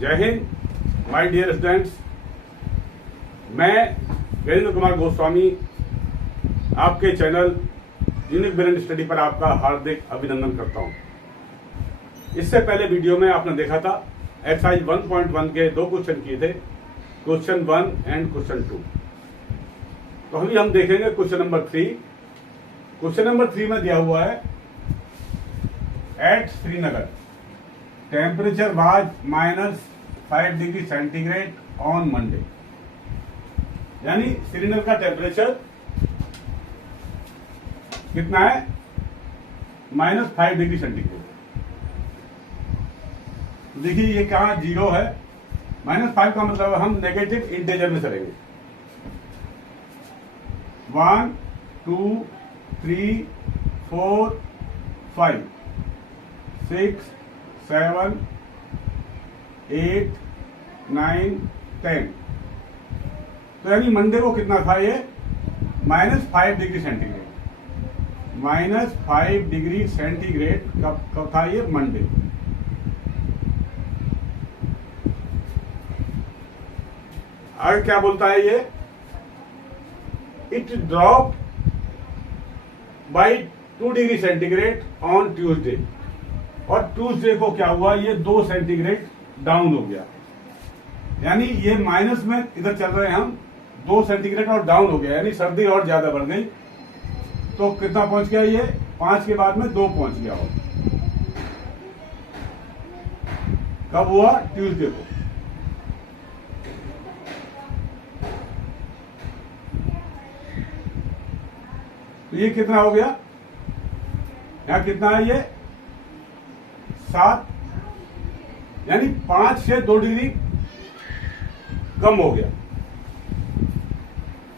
जय Hind my dear students. मैं वीरेंद्र कुमार गोस्वामी आपके चैनल यूनिक ब्रेन स्टडी पर आपका हार्दिक अभिनंदन करता हूं। इससे पहले वीडियो में आपने देखा था एक्सरसाइज 1.1 के दो क्वेश्चन किए थे, क्वेश्चन 1 एंड क्वेश्चन 2। तो अभी हम देखेंगे क्वेश्चन नंबर 3। क्वेश्चन नंबर 3 में दिया हुआ है at Srinagar temperature was -5 degree centigrade on Monday. यानी श्रीनगर का टेम्परेचर कितना है? -5 डिग्री सेंटीग्रेड। देखिए ये कहां 0 है, -5 का मतलब हम नेगेटिव इंटीजर में चलेंगे। 1 2 3 4 5 6 7 8 9 10। तो यानी मंडे को कितना था ये? -5 डिग्री सेंटीग्रेड। -5 डिग्री सेंटीग्रेड कब था ये? मंडे। आगे क्या बोलता है ये? It drop by 2 degree centigrade on Tuesday. और ट्यूसडे को क्या हुआ? ये 2 सेंटीग्रेड डाउन हो गया। यानी ये माइनस में इधर चल रहे हैं हम, 2 सेंटीग्रेड और डाउन हो गया, यानी सर्दी और ज्यादा बढ़ गई। तो कितना पहुंच गया ये? 5 के बाद में 2 पहुंच गया। और कब हुआ? ट्यूसडे को। तो ये कितना हो गया? यहां कितना है ये? 7, यानी 5 से 2 डिग्री कम हो गया।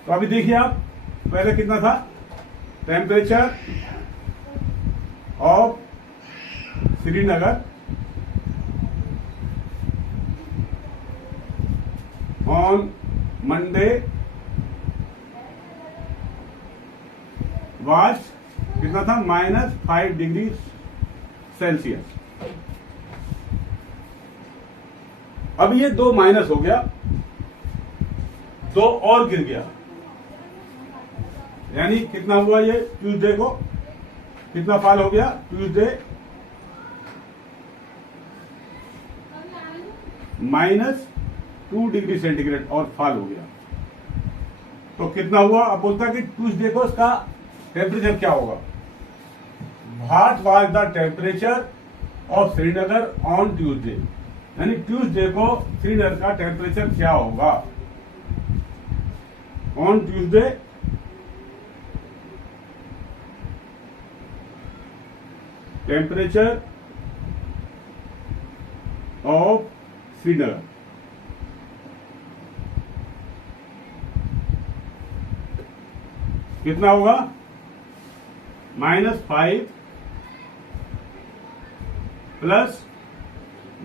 तो अभी देखिए आप, पहले कितना था? Temperature of Srinagar on Monday was कितना था? -5 डिग्री सेल्सियस। अब ये 2 माइनस हो गया, 2 और गिर गया। यानी कितना हुआ ये? ट्यूसडे को कितना फॉल हो गया? ट्यूसडे -2 डिग्री सेंटीग्रेड और फॉल हो गया। तो कितना हुआ? अब बोलता है कि ट्यूसडे को इसका टेम्परेचर क्या होगा? What was the temperature of Srinagar on Tuesday. यानी ट्यूसडे को श्रीनगर का टेम्परेचर क्या होगा? On Tuesday temperature of Srinagar कितना होगा? -5 प्लस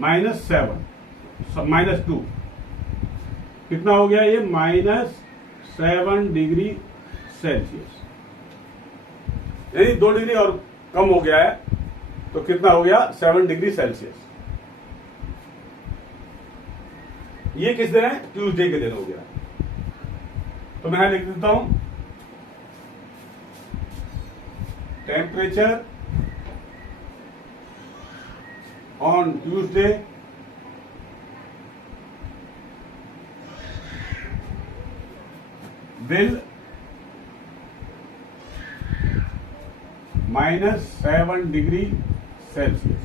-7 -2 कितना हो गया ये? -7 डिग्री सेल्सियस। यानी 2 डिग्री और कम हो गया है। तो कितना हो गया? 7 डिग्री सेल्सियस। ये किस दिन है? ट्यूसडे के दिन हो गया। तो मैं लिख देता हूं temperature on Tuesday will -7 degree Celsius.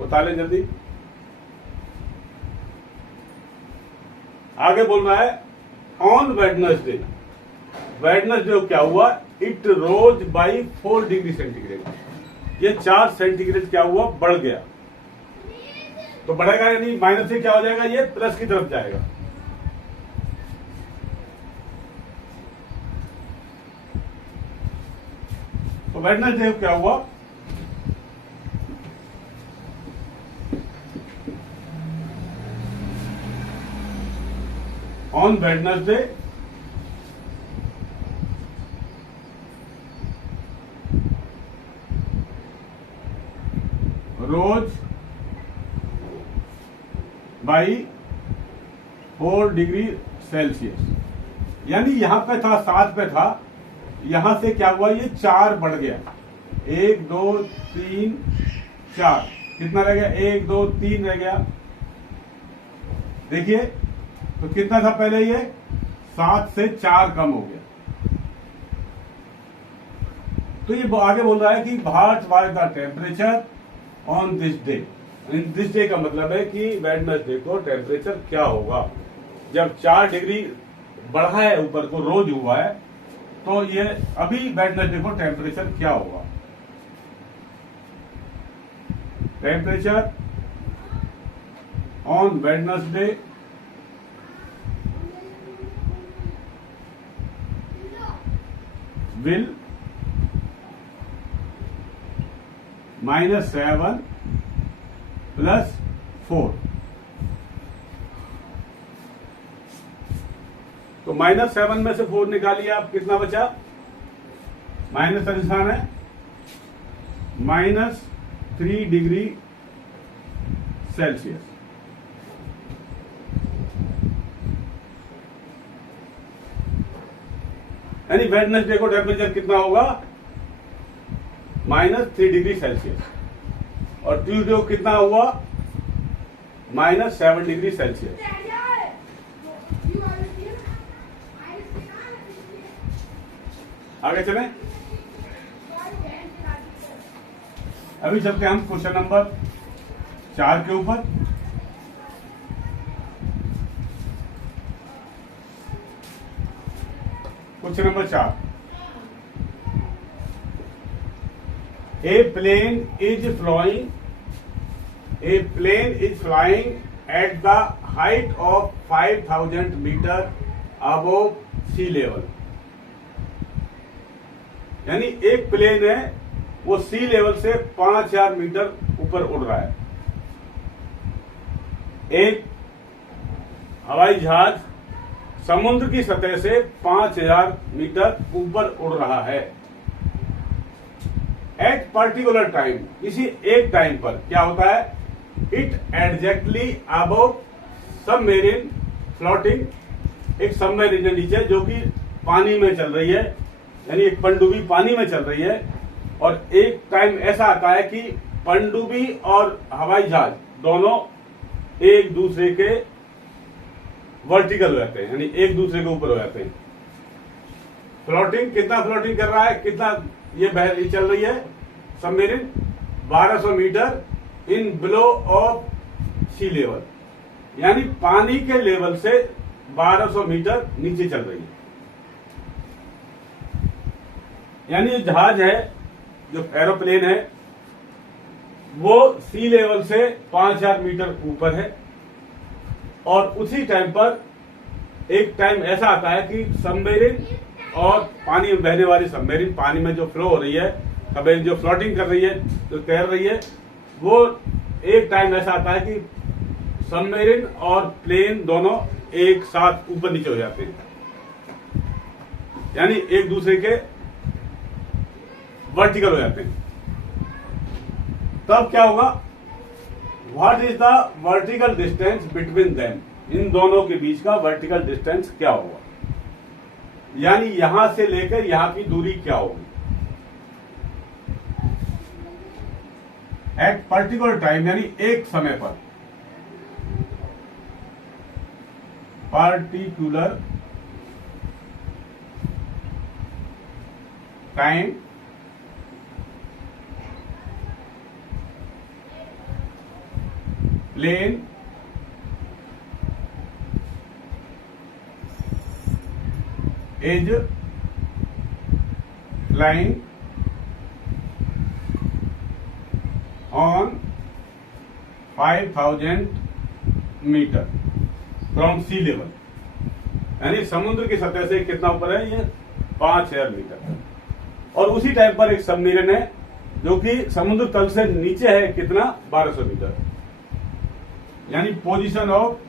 बता लें जल्दी। आगे बोल रहा है ऑन वेडनेसडे। वेडनेसडे क्या हुआ? It rose by 4 degree centigrade. ये 4 सेंटीग्रेड क्या हुआ? बढ़ गया। तो बढ़ेगा यानी माइनस से क्या हो जाएगा? ये प्लस की तरफ जाएगा। तो वेडनेसडे क्या हुआ? On Wednesday rose by 4 degree Celsius. यानी यहां पे था 7 पे था, यहां से क्या हुआ, ये 4 बढ़ गया। 1 2 3 4, कितना रह गया, 1 2 3 रह गया। देखिए तो कितना था पहले, ये 7 से 4 कम हो गया। तो ये आगे बोल रहा है कि what was the temperature on this day. In this day का मतलब है कि वेडनेसडे को टेम्परेचर क्या होगा। जब 4 डिग्री बढ़ा है ऊपर को, रोज हुआ है, तो ये अभी वेडनेसडे को टेम्परेचर क्या होगा। Temperature on Wednesday will -7 + 4। तो -7 में से 4 निकालिए आप, कितना बचा, माइनस का निशान है, -3 डिग्री सेल्सियस। यानी वेडनेसडे को टेम्परेचर कितना होगा, -3 डिग्री सेल्सियस। और ट्यूसडे को कितना हुआ, -7 डिग्री सेल्सियस। आगे चलें, अभी चलते हैं हम क्वेश्चन नंबर 4 के ऊपर। Question number 4, A plane is flying at the height of 5000 meter above sea level। यानी एक प्लेन है, वो सी लेवल से 5000 मीटर ऊपर उड़ रहा है। एक हवाई जहाज समुद्र की सतह से 5000 मीटर ऊपर उड़ रहा है। एट पर्टिकुलर टाइम, किसी एक टाइम पर क्या होता है, it exactly above submarine floating. एक सबमेरीन नीचे जो कि पानी में चल रही है, यानी एक पनडुब्बी पानी में चल रही है। और एक टाइम ऐसा आता है कि पनडुब्बी और हवाई जहाज दोनों एक दूसरे के वर्टिकल हो जाते हैं, यानी एक दूसरे के ऊपर हो जाते हैं। फ्लोटिंग, कितना फ्लोटिंग कर रहा है, कितना ये चल रही है submarine, 1200 metre in below of sea level. यानी पानी के लेवल से 1200 मीटर नीचे चल रही है। यानी जो जहाज है, जो एरोप्लेन है, वो सी लेवल से 5000 मीटर ऊपर है। और उसी टाइम पर एक टाइम ऐसा आता है कि सबमेरीन और पानी में बहने वाली सबमेरीन, पानी में जो फ्लो हो रही है, सबमेरीन जो फ्लोटिंग कर रही है, जो तैर रही है, वो एक टाइम ऐसा आता है कि सबमेरीन और प्लेन दोनों एक साथ ऊपर नीचे हो जाते हैं, यानी एक दूसरे के वर्टिकल हो जाते हैं। तब क्या होगा, what is the vertical distance between them. इन दोनों के बीच का वर्टिकल डिस्टेंस क्या होगा, यानी यहां से लेकर यहां की दूरी क्या होगी। एट पर्टिकुलर टाइम, यानी एक समय पर, particular time plane is flying on 5000 metre from sea level. यानी समुद्र की सतह से कितना ऊपर है, ये 5000 मीटर। और उसी टाइम पर एक सबमरीन है जो कि समुद्र तल से नीचे है, कितना, 1200 मीटर। यानी position of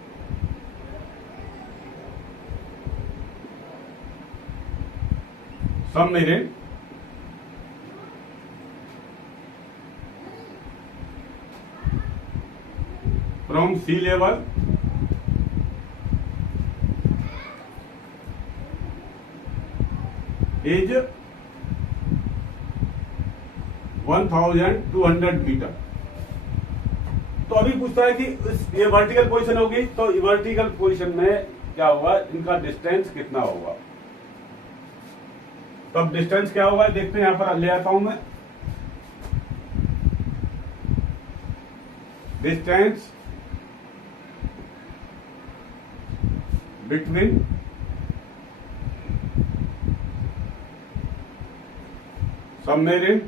submarine from sea level is 1200 metre. तो अभी पूछता है कि ये वर्टिकल पोजीशन होगी, तो वर्टिकल पोजीशन में क्या होगा, इनका डिस्टेंस कितना होगा। तो अब डिस्टेंस क्या होगा देखते हैं, यहां पर ले आता हूं मैं। Distance between submarine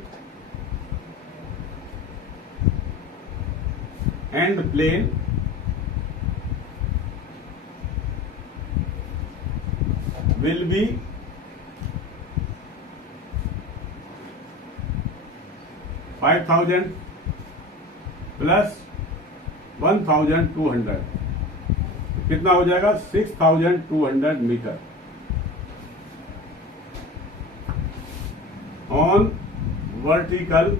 and plane will be 5000 plus 1200, कितना हो जाएगा 6200 मीटर ऑन वर्टिकल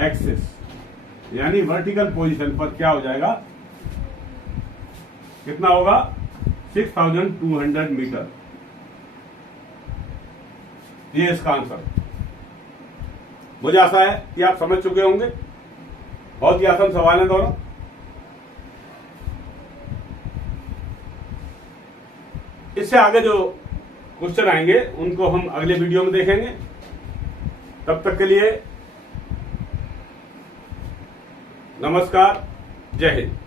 एक्सिस, यानी वर्टिकल पोजीशन पर क्या हो जाएगा, कितना होगा 6200 मीटर। ये इसका आंसर। मुझे आशा है कि आप समझ चुके होंगे, बहुत ही आसान सवाल है दोनों। इससे आगे जो क्वेश्चन आएंगे उनको हम अगले वीडियो में देखेंगे। तब तक के लिए नमस्कार, जय हिंद।